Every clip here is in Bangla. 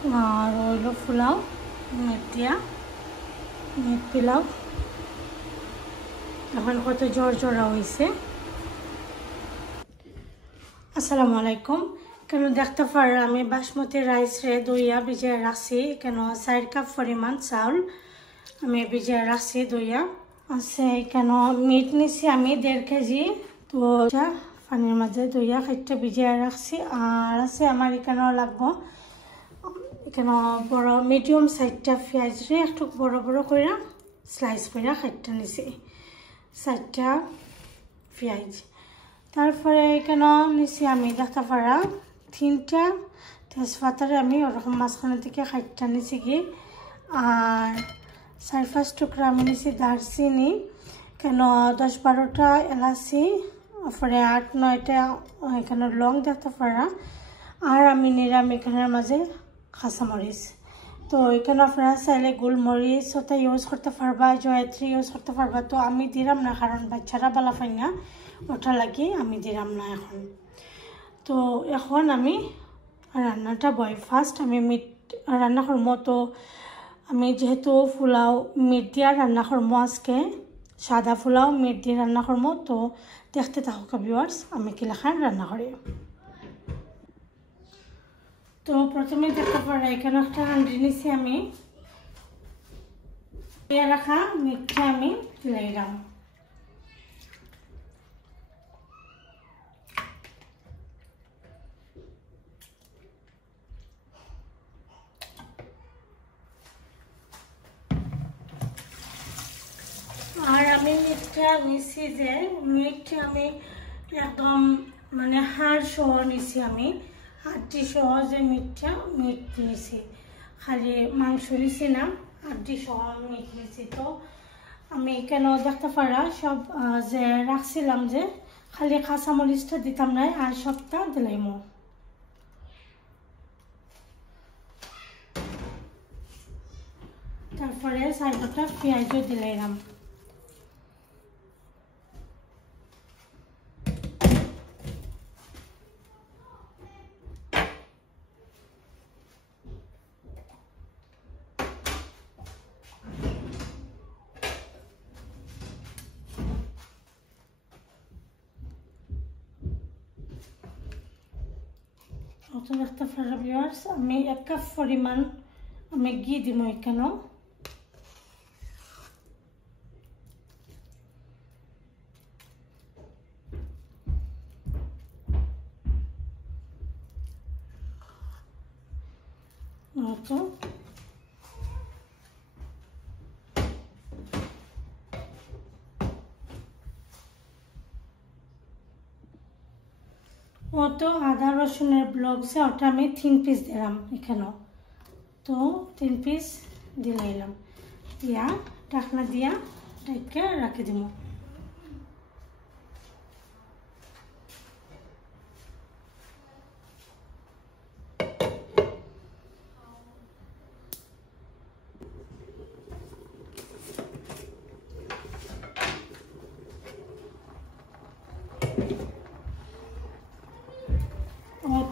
আর হইলো পোলাও মেটিয়া মিট পোলাও এখন কত জোড়া হয়েছে। আসসালামু আলাইকুম। কেন দেখতে পার আমি বাসমতি রাইস রে দইয়া ভিজিয়ে রাখছি। কেন 4 কাপ পরিমাণ চাউল আমি ভিজিয়ে রাখছি দইয়া আছে। কেন মিট নিছি আমি 1.5 কেজি। তো পানির মাঝে দইয়া খাইতে ভিজিয়ে রাখছি। আর আছে আমার এখানেও লাগবো এখানে বড় মিডিয়াম সাইজটা পেঁয়াজ রে একটু বড় বড় করে স্লাইস করে খাইতে নিছি 4টা পেঁয়াজ। তারপরে এখানে নিছি আমি দেখতে পারা 3টা তেজপাতারে আমি ওরকম মাঝখানে থেকে খাইতে নিছি কি। আর 4-5 টুকরা আমি নিছি দারচিনি। কেন 10-12টা এলাচি, তারপরে 8-9টা এখানে লং দেখতে পারা। আর আমি নিলাম এখানের মাঝে কাঁচামরিচ। তো এখানে আপনারা চাইলে গোলমরিচ ওটা ইউজ করতে পারবা, জয়ত্রী ইউজ করতে পারবা। তো আমি দিলাম না কারণ বাচ্চারা বালা পাই না, ওটা লাগি আমি দিলাম না এখন। তো এখন আমি রান্নাটা ফার্স্ট আমি মিট রান্না করবো। তো আমি যেহেতু পোলাও মিট দিয়া রান্না করবো আজকে, সাদা পোলাও মিট দিয়ে রান্না করবো। তো দেখতে থাকুক ভিউয়ার্স আমি কি লেখা রান্না করি। তো প্রথমে দেখতে পারা এখানে একটা হাঁড়ি নিছি আমি রাখা মিটটা আমি দিলাম। আর আমি মিটটা নিছি যে মিটটা আমি একদম মানে হাড় সহ নিছি আমি হাড্ডি সহ যে মিট নিছি, খালি মাংস নিছি না, হাড্ডি সহ মিট নিছি। তো আমি কেন দেখতে পারা সব যে রাখছিলাম যে খালি কাঁচামরিচটা দিতাম না আর সবটা দিলাম। তারপরে 4টা পেঁয়াজও দিলাম। অত দেখতে পারা ভিউয়ার্স আমি 1 কাপ পরিমাণ আমি ঘি দিব এখানে। তো তো আদা রসুনের ব্লক যে ওটা আমি 3 পিস দিলাম এখানে। তো 3 পিস দিলাম দিয়া ঢাকনা দিয়া ঢেকে রাখি দিব।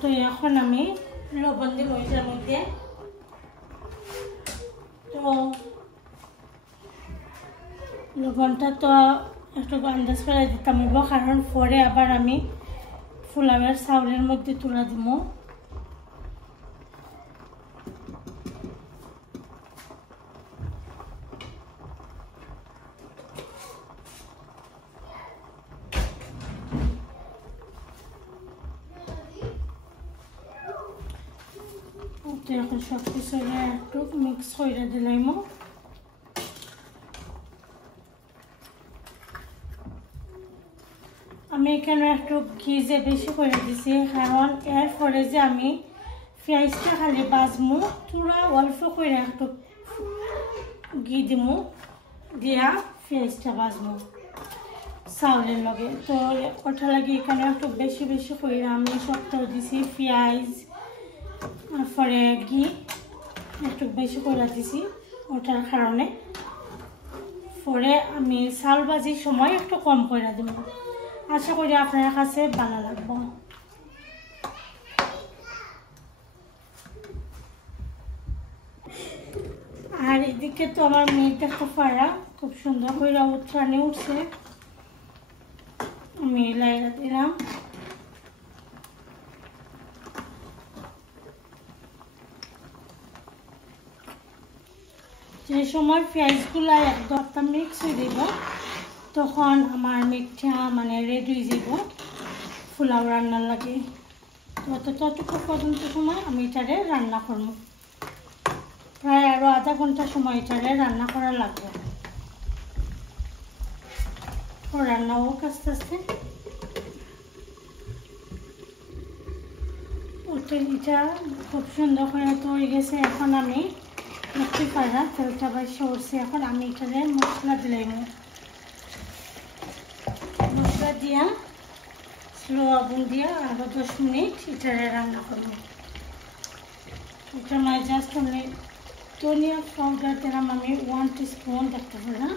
তো এখন আমি লবণ দিব এটার মধ্যে। তো লবণটা তো একটু আন্দাজ করে দিতাম হইব কারণ পরে আবার আমি পোলাওয়ের চাউলের মধ্যে তুলা দিব। তো এখন সব কিছু একটু মিক্স করে দিলাম। আমি এখানে একটু ঘি যে বেশি করে দিছি কারণ এর পরে যে আমি পেঁয়াজটা খালি বাজমু পুরা অল্প করে একটু ঘি দিমু দিয়া পেঁয়াজটা বাজমু চাউলের লগে। তো ওটা লাগে এখানে একটু বেশি বেশি করে আমি সবটাও দিছি পেঁয়াজ তারপরে ঘি একটু বেশি করে দিছি ওটার কারণে। পরে আমি চাউল ভাজির সময় একটু কম করে দিব। আশা করি আপনার কাছে ভালো লাগবে। আর এদিকে তো আমার মেয়ে দেখতে পারা খুব সুন্দর করে উত্তরাণে উঠছে আমি লাইরা দিলাম যে সময় পেঁয়াজগুলো একদম মিক্স হয়ে দিব তখন আমার মিঠা মানে রেডি হয়ে যাব পোলাও রান্নার লাগে ততটুকু পর্যন্ত সময় আমি এটারে রান্না করব প্রায় আরো আধা ঘন্টা সময় এটারে রান্না করা লাগবে রান্না হোক আস্তে আস্তে এটা খুব সুন্দর করে তৈরি গেছে এখন আমি দেখতে পারা তেলটা বাইসে উঠছে এখন আমি এখানে মশলা দিলাম মশলা দিয়া স্লো আগুন দিয়া আরো 10 মিনিট এটারে রান্না করবো এটা মানে জাস্ট আমি ধনিয়া পাউডার দিলাম আমি 1 টিস্পুন দেখতে পারা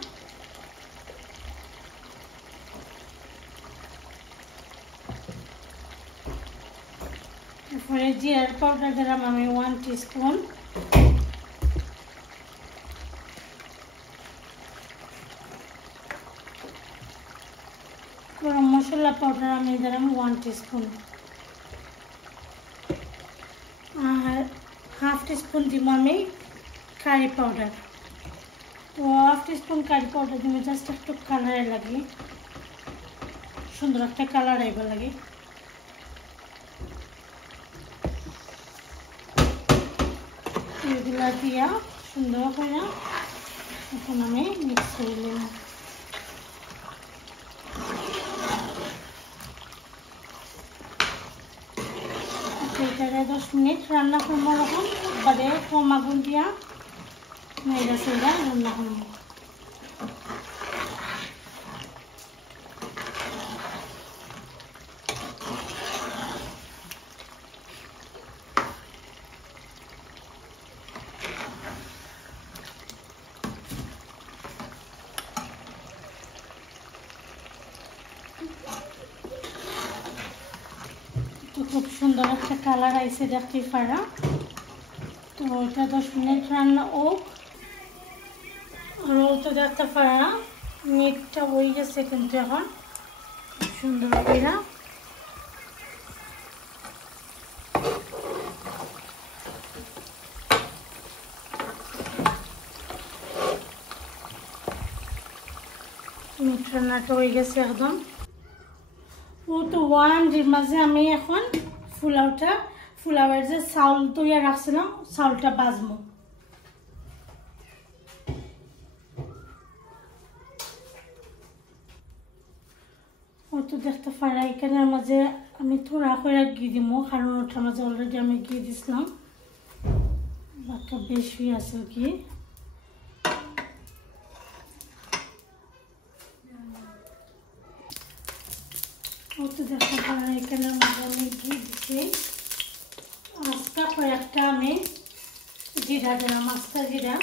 তারপরে জিরার পাউডার দিলাম আমি 1 টিস্পুন গরম মশলা পাউডার আমি দিলাম 1 টিস্পুন আর হাফ টিস্পুন দিব আমি কারি পাউডার তো হাফ টিস্পুন কারি পাউডার দিব জাস্ট একটু কালারে লাগে সুন্দর একটা কালার আইব লাগে এগুলা দিয়া সুন্দর করে এখন আমি মিক্স করে নিলাম এটারে 10 মিনিট রান্না করবো এখন বাদে কম আগুন দিয়া মেয়েরা সেটা রান্না করবো খুব সুন্দর একটা কালার আইছে দেখতে পারা তো এটা 10 মিনিট রান্না হোক আর তো দেখতে পারা মিটটা হয়ে গেছে কিন্তু এখন সুন্দর করে মিট রান্নাটা হয়ে গেছে একদম ও তো ওয়ানের মাঝে আমি এখন ফুলাওয়ের যে চাউল তৈরি রাখছিলাম চাউলটা বাজবো ও তো দেখতে পারা এখানের মাঝে আমি থোড়া করে ঘি দিব কারণ ওটার মাঝে অলরেডি আমি ঘি দিছিলাম বাকি বেশি আছে ঘি তো দেখতে পারা এখানের মাঝে আমি ঘি দিচ্ছি আস্তা কয়েকটা আমি জিরা দিলাম আস্তা জিরা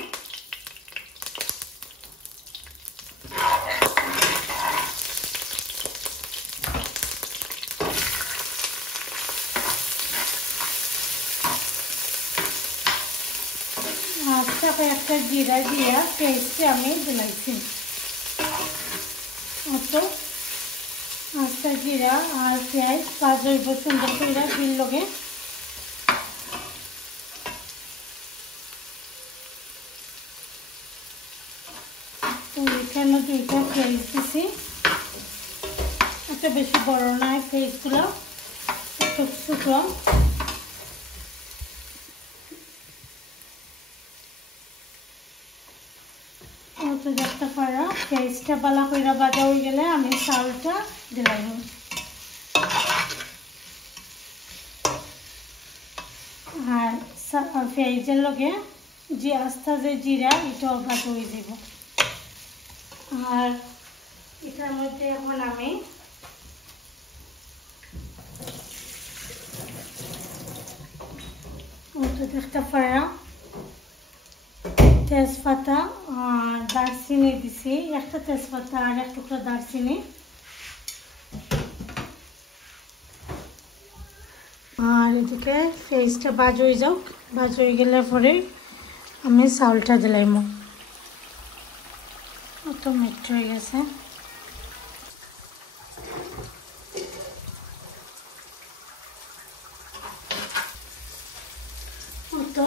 আস্তা কয়েকটা জিরা দিয়া পেস্টে আমি দিলাইছি তো আস্তা জিরা আর পেঁয়াজ ভাজব সুন্দর করে দিল লগে তো এখানে 2টা পেঁয়াজ দিছি একটা বেশি বড় নয় পেঁয়াজগুলো একটু ছোট তো দেখতে পারা পেঁয়াজটা বালা করে ভাজা হয়ে গেলে আমি চাউলটা দিলাম আর পেঁয়াজের লগে যে আস্তা যে জিরা এটাও ভাজা হয়ে যাব আর এটার মধ্যে এখন আমি তো দেখতে পারা তেজপাতা আর দারচিনি দিছি একটা তেজপাতা আর এক টুকরা দারচিনি আর এদিকে পেঁয়াজটা ভাজ হয়ে যাক ভাজ হয়ে গেলে পরে আমি চাউলটা দিলাম অত মিট হয়ে গেছে তো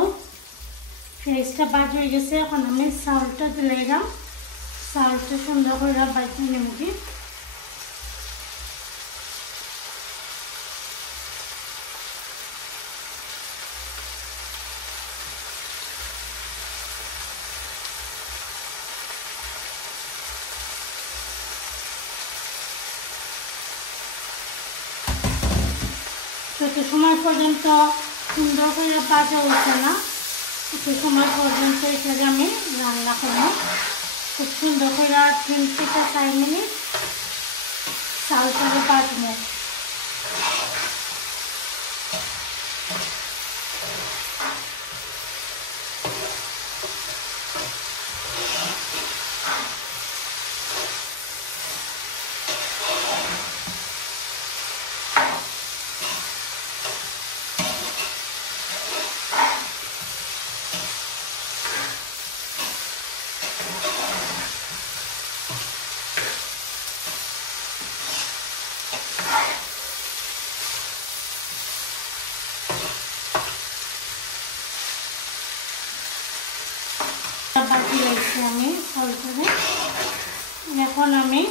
ফ্রেশটা বাজ হয়ে গেছে এখন আমি চাউলটা দিলাম চাউলটা সুন্দর করে বাজিয়ে নেব কি যত সময় পর্যন্ত সুন্দর করে ভাজা হচ্ছে না তত সময় পর্যন্ত এটাকে আমি রান্না করব খুব সুন্দর করে 3 থেকে 4 মিনিট চালটাকে ভাজবো বাকি লাগছে আমি চালটাকে এখন আমি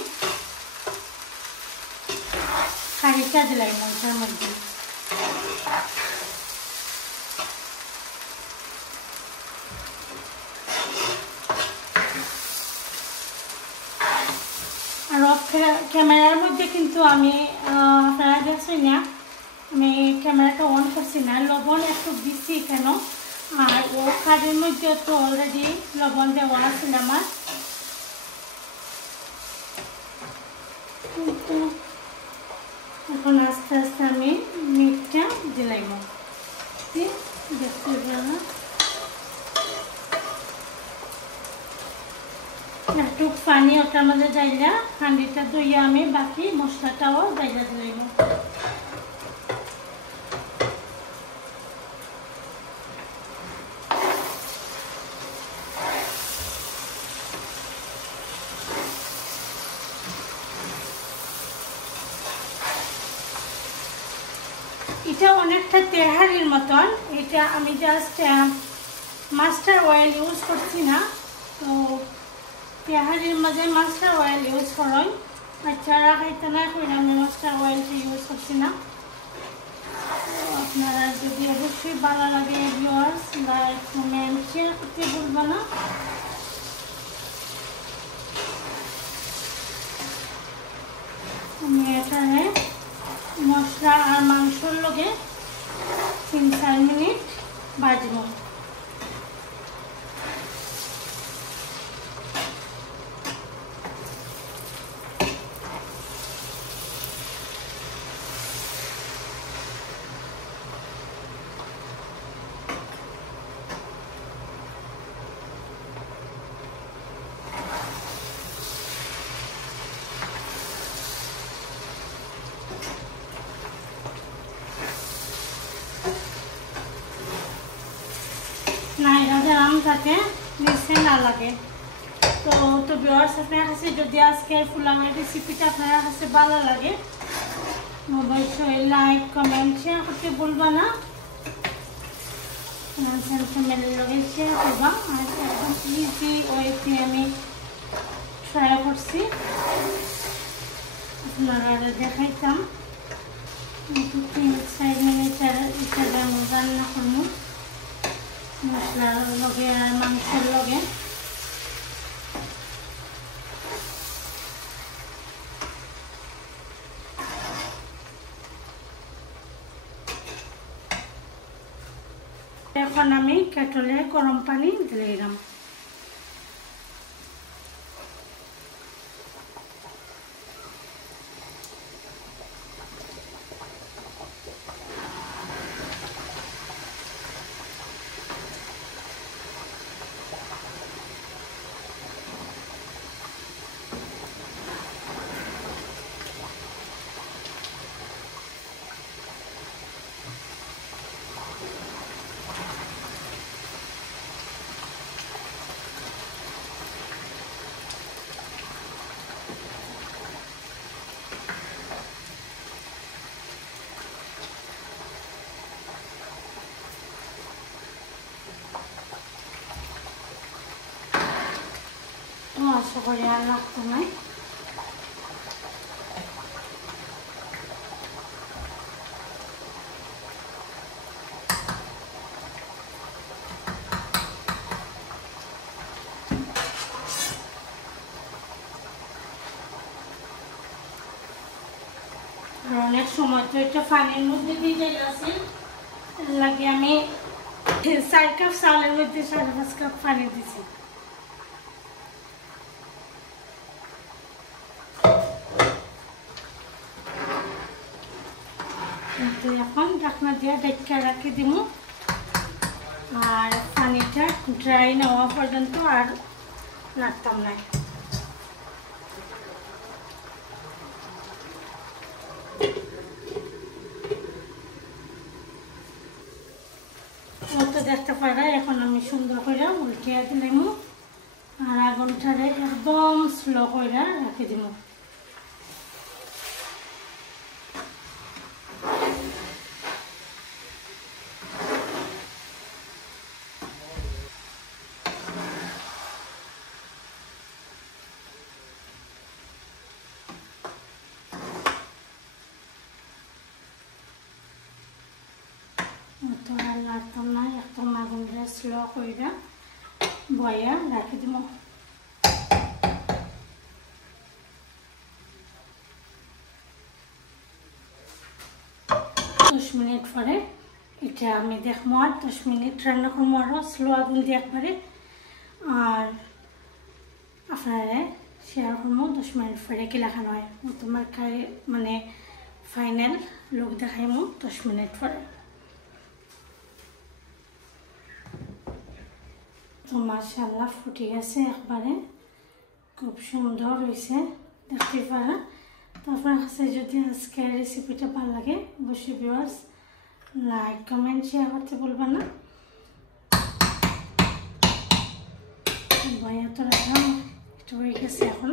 কারিটা দিলাম মশলার মধ্যে আর ক্যামেরার মধ্যে কিন্তু আমি আপনারা দেখছেন না আমি ক্যামেরাটা অন করছি না লবণ একটু দিচ্ছি কেন আর ও কাজের মধ্যে তো অলরেডি লবণ দেওয়া আছে আমার এখন আস্তে আস্তে আমি মিটটা দিলাম দেখতে পাবো একটু পানি ওটার মধ্যে যাইলা হাঁড়িটা ধুইয়া আমি বাকি মশলাটাও যাইলা দিলাম এটা অনেকটা তেহারির মতন এটা আমি জাস্ট মাস্টার অয়েল ইউজ করছি না তো তেহারির মাঝে মাস্টার অয়েল ইউজ করই বাচ্চারা খাইতে না করে আমি মাস্টার অয়েলটা ইউজ করছি না আপনারা যদি অবশ্যই ভালো লাগে ভিউয়ার্স লাইক কমেন্ট শেয়ার করতে ভুলবেন না আমি এখানে মশলা আর মাংসর লগে 3-4 মিনিট ভাজবো না এটা আম যাতে নিচে না লাগে তো ভিউয়ার্স আপনার কাছে যদি আজকের পোলাওয়ের রেসিপিটা আপনার কাছে ভালো লাগে অবশ্যই লাইক কমেন্ট শেয়ার করতে ভুলবেন না ফ্যামিলির লগে শেয়ার করবা আর একদম ইজি ওয়েতে আমি ট্রাই করছি আপনারা দেখাইতাম 3-4 মিনিট রান্না করবো মশলার লগে আর মাংসের লগে এখন আমি কেটলে গরম পানি দিলাম আশা করি আর লাগতো না। অনেক সময় তো এটা পানির মধ্যে ভিজে গেছে, লাগে আমি 4 কাপ চালের মধ্যে 5.5 কাপ পানি দিছি। এখন ঢাকনা দিয়ে ঢেকে রাখি দিব, আর পানিটা ড্রাই না হওয়া পর্যন্ত আর নাড়তাম না। তো দেখতে পারা এখন আমি সুন্দর করে উল্টিয়ে দিলাম, আর আগুনটারে একদম স্লো করে রাখি দিব। তো আর লাগতাম না, একদম আগুনটা স্লো করে বয়া রাখি দিব। 10 মিনিট পরে এটা আমি দেখবো, আর 10 মিনিট রান্না করবো আরও স্লো আগুন দিয়ে একবারে। আর আপনারা শেয়ার করবো 10 মিনিট পরে কি লাগানো হয়, তোমার মানে ফাইনাল লুক দেখাইমো 10 মিনিট পরে। তো মাশাআল্লাহ ফুটে গেছে একবারে, খুব সুন্দর হয়েছে দেখতে পারা। তো আপনার কাছে যদি আজকের রেসিপিটা ভালো লাগে অবশ্যই ভিউয়ার্স লাইক কমেন্ট শেয়ার করতে ভুলবেন না। ভাইয়া তো রাখলাম, একটু হয়ে গেছে এখন।